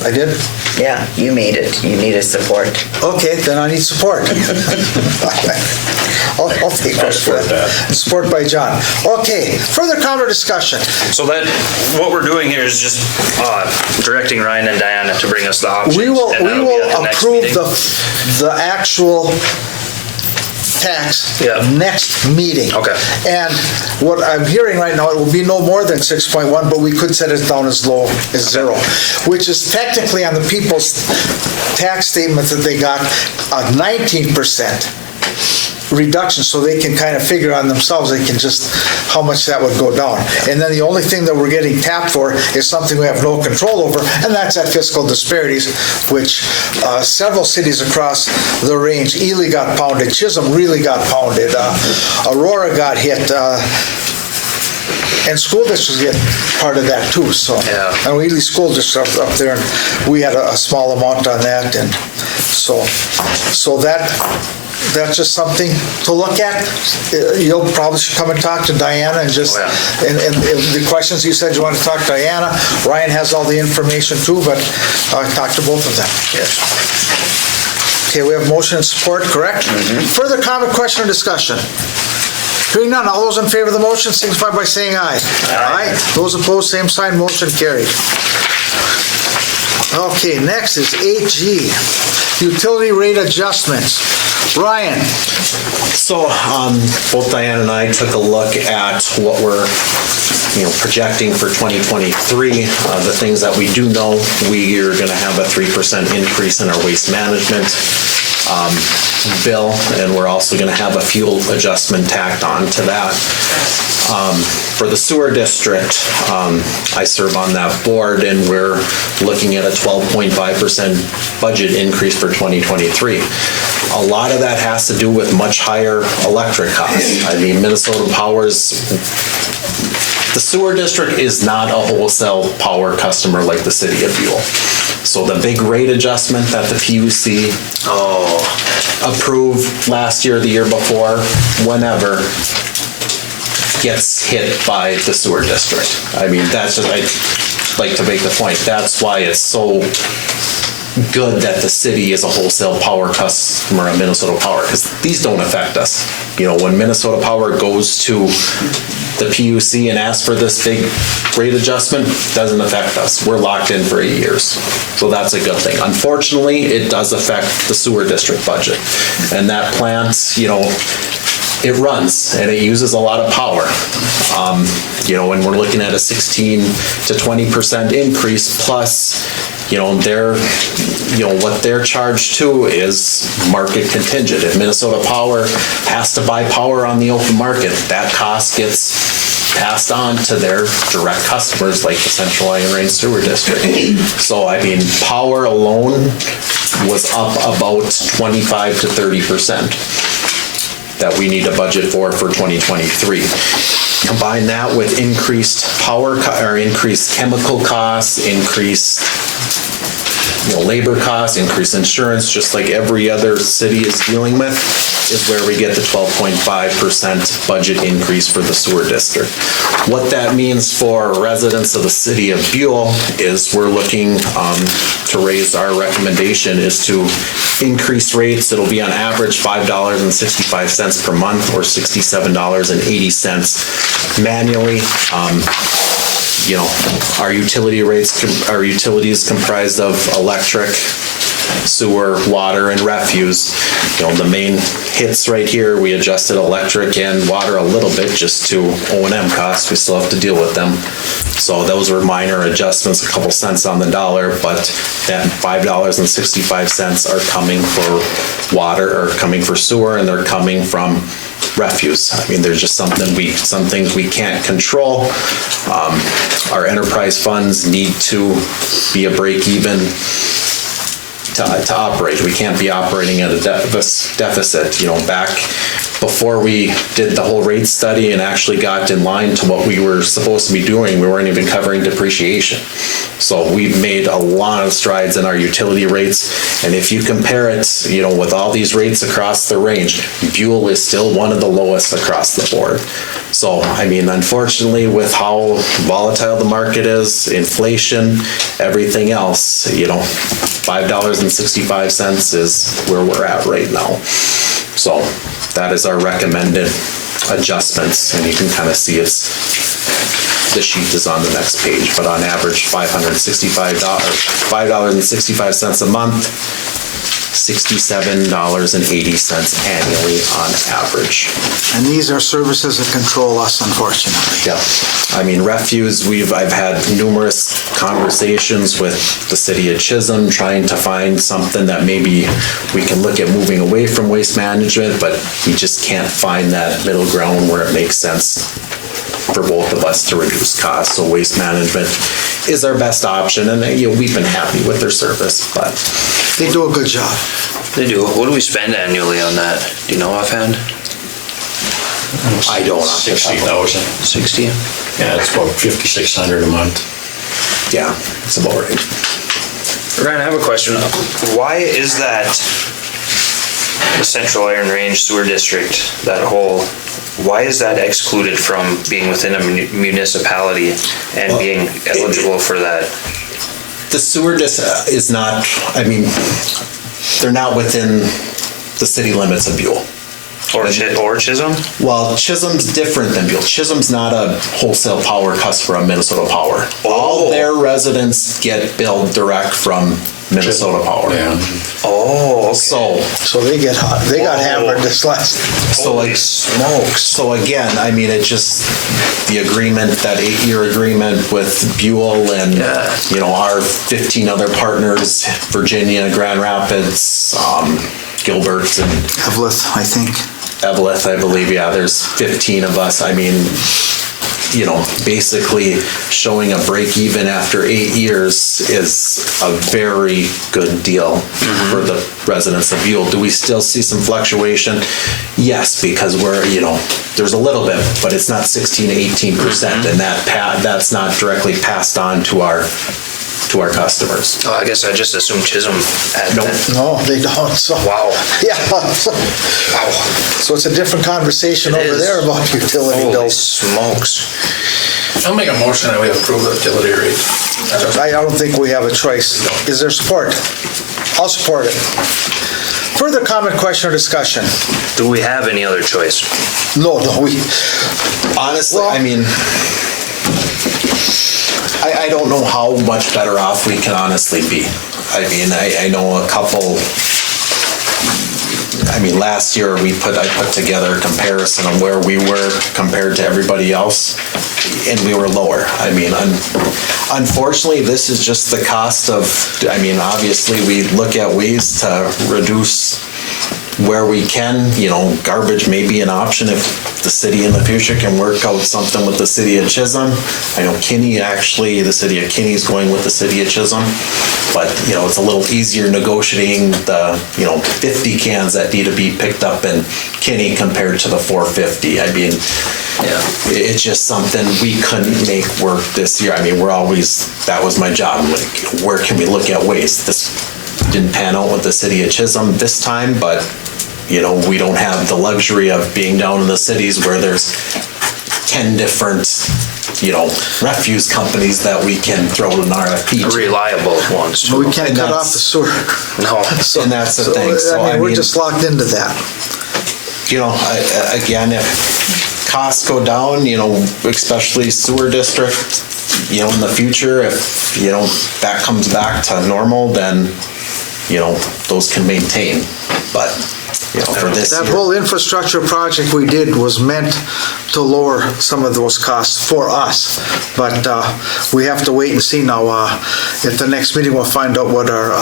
I did? Yeah, you made it. You need a support. Okay, then I need support. I'll take I'll support that. Support by John. Okay, further comment or discussion? So what we're doing here is just directing Ryan and Diana to bring us the options. We will and that'll be at the next approve meeting. the actual tax next meeting. Okay. And what I'm hearing right now, it will be no more than 6.1, but we could set it down as low as zero, which is technically on the people's tax statement that they got a 19% reduction, so they can kind of figure on themselves, they can just how much that would go down. And then the only thing that we're getting tapped for is something we have no control over, and that's at fiscal disparities, which several cities across the range, Ely got pounded, Chisholm really got pounded, Aurora got hit, and school districts get part of that too, so. Yeah. And Ely School District up there, and we had a small amount on that, and so that's just something to look at. You'll probably should come and talk to Diana and just, and the questions you said you want to talk to Diana, Ryan has all the information too, but talk to both of them. Yes. Okay, we have motion and support, correct? Further comment, question, or discussion? Hearing none, all those in favor of the motion signify by saying aye. Aye. Those opposed, same sign, motion carried. Okay, next is 8G, utility rate adjustments. Ryan. So both Diane and I took a look at what we're projecting for 2023. The things that we do know, we are going to have a 3% increase in our waste management bill, and we're also going to have a fuel adjustment tacked on to that. For the sewer district, I serve on that board, and we're looking at a 12.5% budget increase for 2023. A lot of that has to do with much higher electric costs. I mean, Minnesota Power's, the sewer district is not a wholesale power customer like the city of Buhl. So the big rate adjustment that the PUC approved last year, the year before, whenever, gets hit by the sewer district. I mean, that's just, I'd like to make the point. That's why it's so good that the city is a wholesale power customer of Minnesota Power, because these don't affect us. When Minnesota Power goes to the PUC and asks for this big rate adjustment, doesn't affect us. We're locked in for 8 years. So that's a good thing. Unfortunately, it does affect the sewer district budget. And that plant, it runs and it uses a lot of power. And we're looking at a 16 to 20% increase, plus, what they're charged to is market contingent. If Minnesota Power has to buy power on the open market, that cost gets passed on to their direct customers like the Central Iron Range Sewer District. So, I mean, power alone was up about 25 to 30%. That we need a budget for 2023. Combine that with increased increased chemical costs, increased labor costs, increased insurance, just like every other city is dealing with, is where we get the 12.5% budget increase for the sewer district. What that means for residents of the city of Buhl is we're looking to raise, our recommendation is to increase rates. It'll be on average $5.65 per month or $67.80 manually. Our utility rates, our utilities comprised of electric, sewer, water, and refuse. The main hits right here, we adjusted electric and water a little bit just to O&M costs. We still have to deal with them. So those were minor adjustments, a couple cents on the dollar, but that $5.65 are coming for water, or coming for sewer, and they're coming from refuse. I mean, there's just some things we can't control. Our enterprise funds need to be a break even to operate. We can't be operating at a deficit. Back before we did the whole rate study and actually got in line to what we were supposed to be doing, we weren't even covering depreciation. So we've made a lot of strides in our utility rates. And if you compare it, with all these rates across the range, Buhl is still one of the lowest across the board. So, I mean, unfortunately, with how volatile the market is, inflation, everything else, $5.65 is where we're at right now. So that is our recommended adjustments, and you can kind of see the sheet is on the next page, but on average, $5.65 a month, $67.80 annually on average. And these are services that control us, unfortunately. Yeah. I mean, refuse, I've had numerous conversations with the city of Chisholm trying to find something that maybe we can look at moving away from waste management, but we just can't find that middle ground where it makes sense for both of us to reduce costs. So waste management is our best option, and we've been happy with their service, but They do a good job. They do. What do we spend annually on that? Do you know offhand? I don't. 60,000. 60? Yeah, it's about 5,600 a month. Yeah, it's about right. Ryan, I have a question. Why is that the Central Iron Range Sewer District, why is that excluded from being within a municipality and being eligible for that? The sewer is not, they're not within the city limits of Buhl. Or Chisholm? Well, Chisholm's different than Buhl. Chisholm's not a wholesale power customer of Minnesota Power. All their residents get billed direct from Minnesota Power. Yeah. Oh, So they got hammered this last. holy smokes. So again, it's just the agreement, that 8-year agreement with Buhl and, our 15 other partners, Virginia, Grand Rapids, Gilbert, and Evelyn, I think. Evelyn, I believe, yeah, there's 15 of us. Basically showing a break even after 8 years is a very good deal for the residents of Buhl. Do we still see some fluctuation? Yes, because there's a little bit, but it's not 16 to 18%, and that's not directly passed on to our customers. Oh, I guess I just assumed Chisholm had that. No, they don't. So, Wow. yeah. Wow. So it's a different conversation It over is. there about utility Holy bills. smokes. I'll make a motion that we approve the utility rate. I don't think we have a choice. Is there support? I'll support it. Further comment, question, or discussion? Do we have any other choice? No, Honestly, Well- I don't know how much better off we can honestly be. I know a couple. Last year I put together a comparison of where we were compared to everybody else, and we were lower. Unfortunately, this is just the cost of, obviously we look at ways to reduce where we can. Garbage may be an option if the city in the future can work out something with the city of Chisholm. I know the city of Kinney is going with the city of Chisholm, but it's a little easier negotiating the 50 cans that need to be picked up in Kinney compared to the 450. It's just something we couldn't make work this year. That was my job. Where can we look at waste? This didn't pan out with the city of Chisholm this time, but we don't have the luxury of being down in the cities where there's 10 different, refuse companies that we can throw an RFP to. Reliable ones, too. we can't cut off the sewer. No. And that's the thing. So, we're just locked into that. Again, if costs go down, especially sewer district, in the future, if, that comes back to normal, then those can maintain. But, for this That year. whole infrastructure project we did was meant to lower some of those costs for us. But we have to wait and see now. At the next meeting, we'll find out what our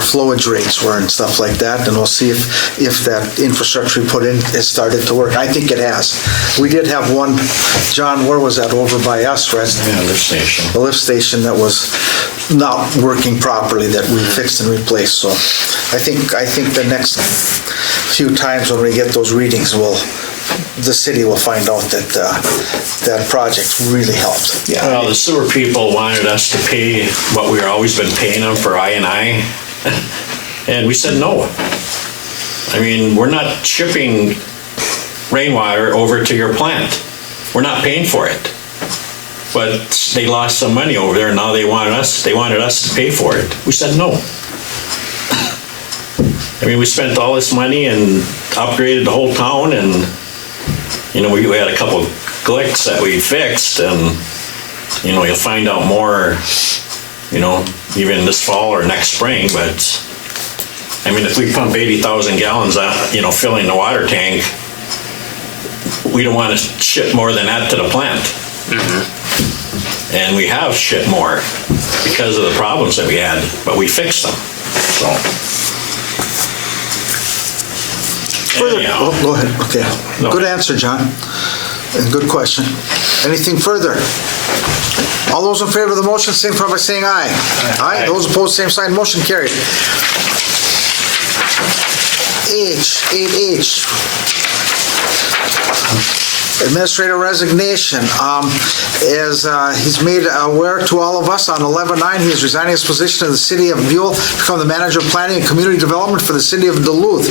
flowage rates were and stuff like that, and we'll see if that infrastructure we put in has started to work. I think it has. We did have one, John, where was that, over by us, right? Yeah, lift station. The lift station that was not working properly that we fixed and replaced. So I think the next few times when we get those readings, the city will find out that that project really helped. Well, the sewer people wanted us to pay what we've always been paying them for I&I, and we said no. I mean, we're not shipping rainwater over to your plant. We're not paying for it. But they lost some money over there, and now they wanted us to pay for it. We said no. I mean, we spent all this money and upgraded the whole town, and we had a couple of glicks that we fixed, and you'll find out more, even this fall or next spring. But I mean, if we pump 80,000 gallons out, filling the water tank, we don't want to ship more than that to the plant. Mm-hmm. And we have shipped more because of the problems that we had, but we fixed them. So. Oh, go ahead. Okay. No. Good answer, John. And good question. Anything further? All those in favor of the motion, signify by saying aye. Aye. Those opposed, same sign. Motion carried. 8H. Administrator resignation. As he's made aware to all of us on 11/9, he is resigning his position in the city of Buhl to become the manager of planning and community development for the city of Duluth.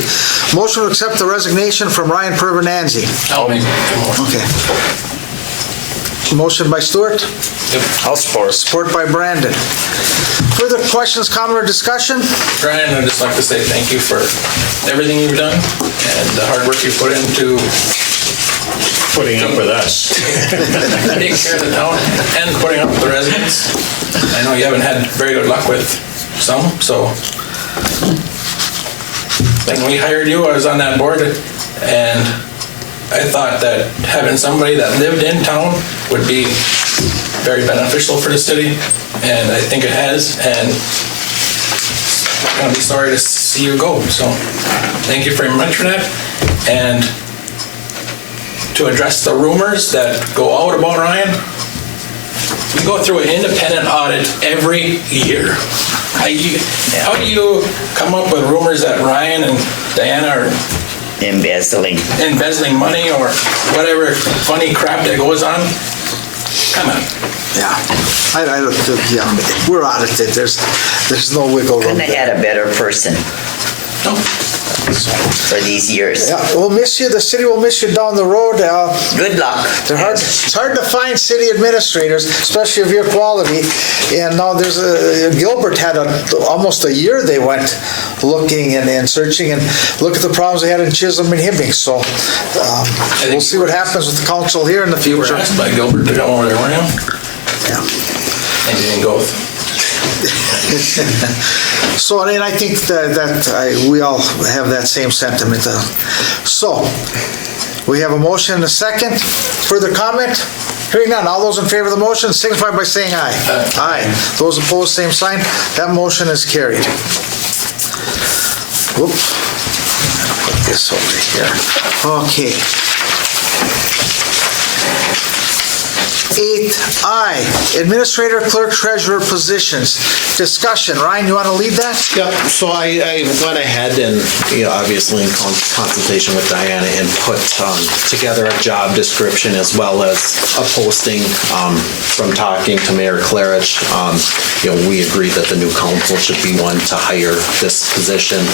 Motion to accept the resignation from Ryan Pervenanzi. I'll make the motion. Okay. Motion by Stuart, I'll support. support by Brandon. Further questions, comment, or discussion? Brian, I'd just like to say thank you for everything you've done and the hard work you put into Putting up with us. taking care of the town and putting up with the residents. I know you haven't had very good luck with some, so. When we hired you, I was on that board, and I thought that having somebody that lived in town would be very beneficial for the city, and I think it has, and I'm gonna be sorry to see you go, so thank you very much for that. And to address the rumors that go out about Ryan, we go through an independent audit every year. How do you come up with rumors that Ryan and Diana are embezzling money or whatever funny crap that goes on? Come on. Yeah. I don't think, yeah, we're audited. There's no wiggle room. Couldn't have had a better person No. for these years. Yeah, we'll miss you. The city will miss you down the road. Good luck. It's hard to find city administrators, especially of your quality. And now Gilbert had almost a year they went looking and searching, and look at the problems they had in Chisholm and Hibbing. So we'll see what happens with the council here in the You were future. asked by Gilbert to come over there, weren't you? Yeah. And you didn't go with him. So, I mean, I think we all have that same sentiment. So, we have a motion and a second. Further comment? Hearing none. All those in favor of the motion signify by saying aye. Aye. Those opposed, same sign. That motion is carried. Whoop. I'll put this over here. Okay. 8I, Administrator, Clerk, Treasurer positions. Discussion. Ryan, you want to lead that? Yep, so I went ahead and, obviously in consultation with Diana, and put together a job description as well as a posting. From talking to Mayor Klarich, we agreed that the new council should be one to hire this position,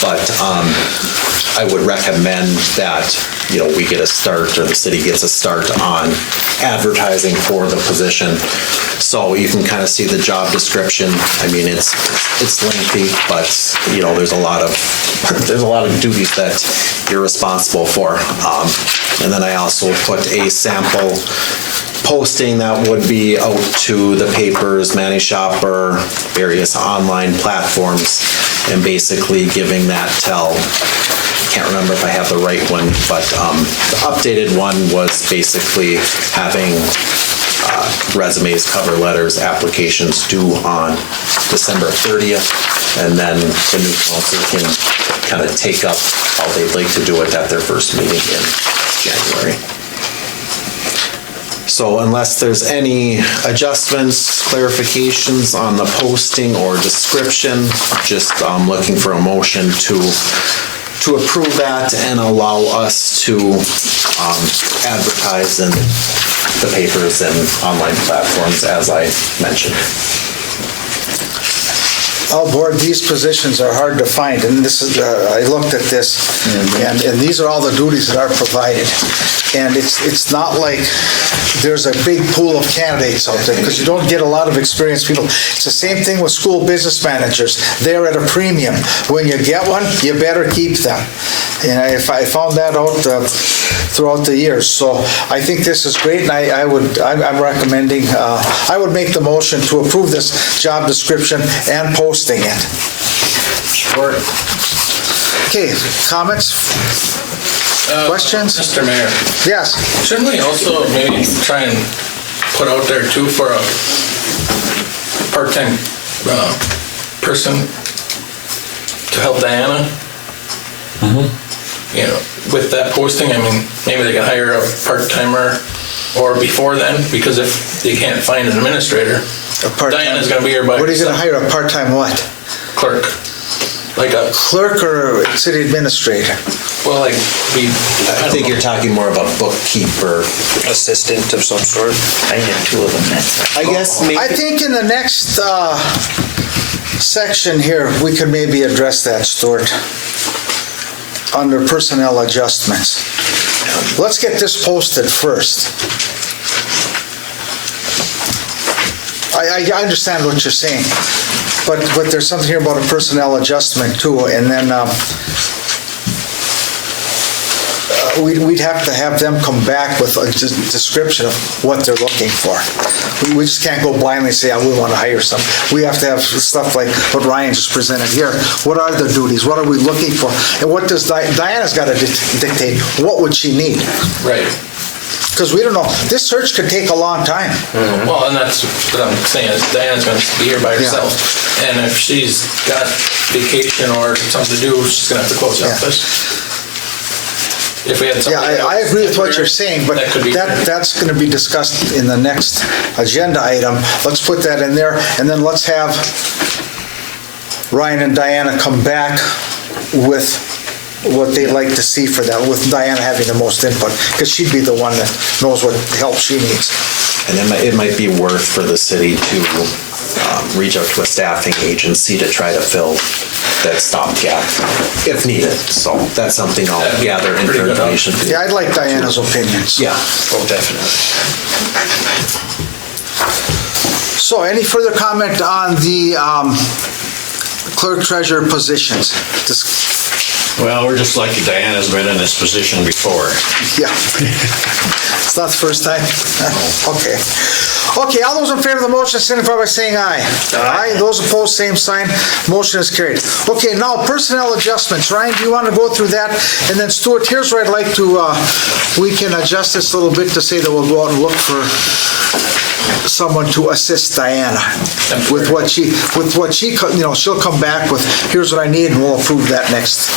but I would recommend that, we get a start, or the city gets a start on advertising for the position. So you can kind of see the job description. I mean, it's lengthy, but there's a lot of duties that you're responsible for. And then I also put a sample posting that would be out to the papers, Manny Shopper, various online platforms, and basically giving that tell. Can't remember if I have the right one, but the updated one was basically having resumes, cover letters, applications due on December 30th, and then the new council can kind of take up how they'd like to do it at their first meeting in January. So unless there's any adjustments, clarifications on the posting or description, just looking for a motion to approve that and allow us to advertise in the papers and online platforms as I mentioned. Oh, board, these positions are hard to find, and this is, I looked at this, and these are all the duties that are provided. And it's not like there's a big pool of candidates out there, because you don't get a lot of experienced people. It's the same thing with school business managers. They're at a premium. When you get one, you better keep them. And I found that out throughout the years. So I think this is great, and I'm recommending, I would make the motion to approve this job description and posting it. Sure. Okay, comments? Questions? Mr. Mayor, Yes. shouldn't we also maybe try and put out there too for a part-time person to help Diana? You know, with that posting, I mean, maybe they can hire a part-timer or before then, because if they can't find an administrator, Diana's gonna be here by What are you gonna herself. hire, a part-time what? Clerk. Like a, Clerk or city administrator? well, like, I think you're talking more about bookkeeper. Assistant of some sort. I had two of them, that's I guess maybe. I think in the next section here, we could maybe address that, Stuart, under personnel adjustments. Let's get this posted first. I understand what you're saying, but there's something here about a personnel adjustment too, and then we'd have to have them come back with a description of what they're looking for. We just can't go blindly and say, we want to hire some. We have to have stuff like what Ryan just presented here. What are the duties? What are we looking for? And what does Diana's got to dictate? What would she need? right. Because we don't know. This search could take a long time. Well, and that's what I'm saying, is Diana's gonna be here by herself. And if she's got vacation or something to do, she's gonna have to close the Yeah. office. If we had Yeah, somebody I else agree with what you're temporary, saying, but that could be- that's going to be discussed in the next agenda item. Let's put that in there, and then let's have Ryan and Diana come back with what they'd like to see for that, with Diana having the most input, because she'd be the one that knows what help she needs. And it might be worth for the city to reach out to a staffing agency to try to fill that stopgap if needed. So that's something I'll That'd be gather pretty good, information. Yeah, I'd like Diana's opinions. Yeah. Oh, definitely. So any further comment on the clerk treasurer positions? Well, we're just lucky Diana's been in this position before. Yeah. It's not the first time? Okay. Okay, all those in favor of the motion signify by saying aye. Aye. Those opposed, same sign. Motion is carried. Okay, now personnel adjustments. Ryan, do you want to go through that? And then Stuart, here's where I'd like to, we can adjust this a little bit to say that we'll go out and look for someone to assist Diana with what she, she'll come back with, here's what I need, and we'll approve that next.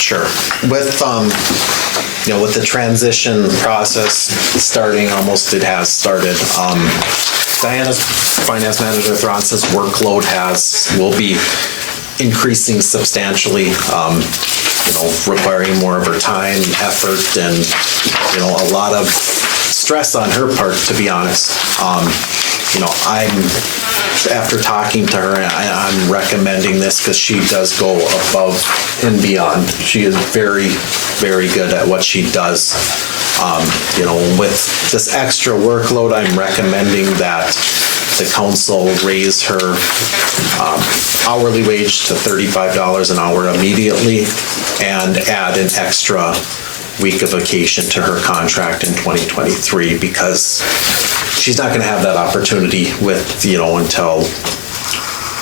Sure. With, with the transition process starting, almost it has started, Diana's finance manager Thronce's workload will be increasing substantially, requiring more of her time, effort, and, a lot of stress on her part, to be honest. After talking to her, I'm recommending this because she does go above and beyond. She is very, very good at what she does. With this extra workload, I'm recommending that the council raise her hourly wage to $35 an hour immediately and add an extra week of vacation to her contract in 2023 because she's not going to have that opportunity with, until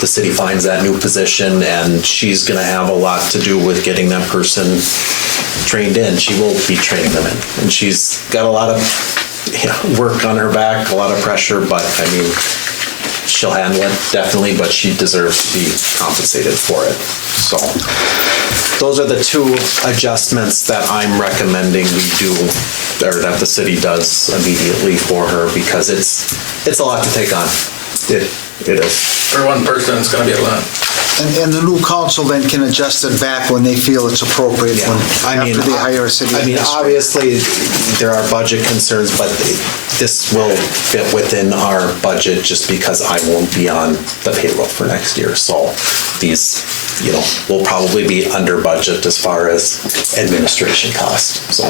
the city finds that new position, and she's going to have a lot to do with getting that person trained in. She will be training them in, and she's got a lot of work on her back, a lot of pressure, but I mean, she'll handle it definitely, but she deserves to be compensated for it. So those are the two adjustments that I'm recommending we do, or that the city does immediately for her, because it's a lot to take on. It is. For one person, it's gonna be a lot. And the new council then can adjust it back when they feel it's appropriate, after they hire a city administrator. Obviously, there are budget concerns, but this will fit within our budget just because I won't be on the payroll for next year. So these, will probably be under budget as far as administration costs, so.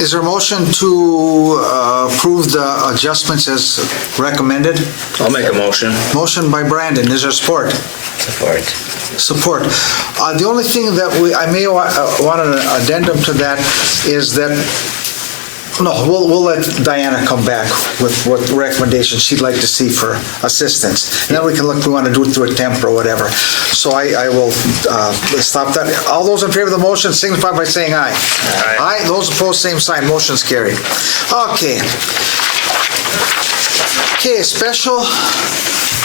Is there a motion to approve the adjustments as recommended? I'll make a motion. Motion by Brandon, is there support? Support. Support. The only thing that I may want an addendum to that is that, we'll let Diana come back with what recommendations she'd like to see for assistance. And then we can look, we want to do it through a temp or whatever. So I will stop that. All those in favor of the motion signify by saying aye. Aye. Aye. Those opposed, same sign. Motion's carried. Okay. Okay, special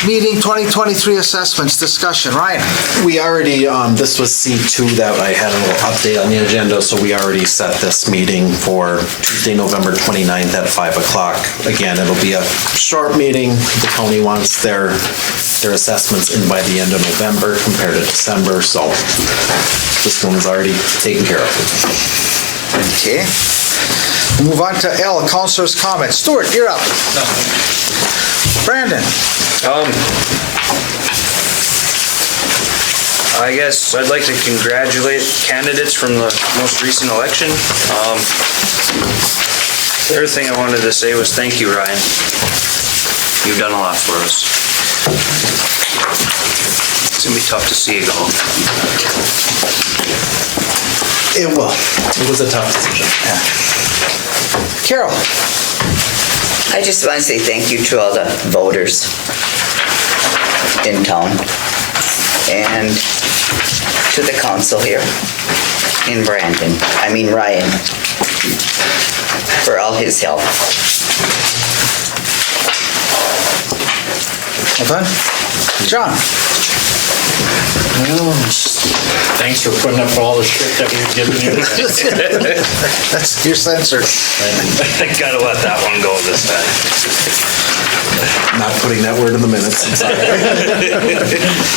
meeting 2023 assessments discussion. Ryan? We already, this was C2 that I had a little update on the agenda, so we already set this meeting for Tuesday, November 29th at 5 o'clock. Again, it'll be a short meeting. The county wants their assessments in by the end of November compared to December, so this one's already taken care of. Okay. We'll move on to L, Councilor's comments. Stuart, you're up. Brandon? I guess I'd like to congratulate candidates from the most recent election. The other thing I wanted to say was thank you, Ryan. You've done a lot for us. It's gonna be tough to see you go. It will. It was a tough decision. Carol? I just want to say thank you to all the voters in town and to the council here in Ryan, for all his help. Well done. John? Thanks for putting up all the shit that we've given you. That's your censored. I gotta let that one go this time. Not putting that word in the minutes. I'm sorry.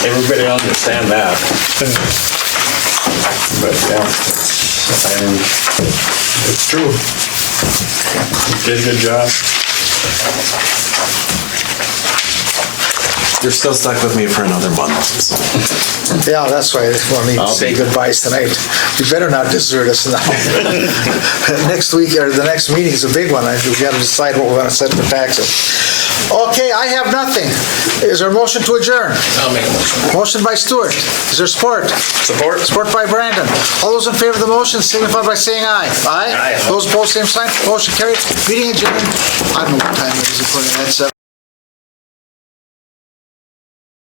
Everybody understand that. But yeah, it's true. You did a good job. You're still stuck with me for another month. So. Yeah, that's why we'll need to say goodbyes tonight. You better not desert us now. Next week, or the next meeting is a big one. We've got to decide what we're going to set for taxes. Okay, I have nothing. Is there a motion to adjourn? I'll make a motion. Motion by Stuart. Is there support? Support. Support by Brandon. All those in favor of the motion signify by saying aye. Aye. Aye. Those opposed, same sign. Motion carried. Meeting adjourned. I don't know what time it is according to that.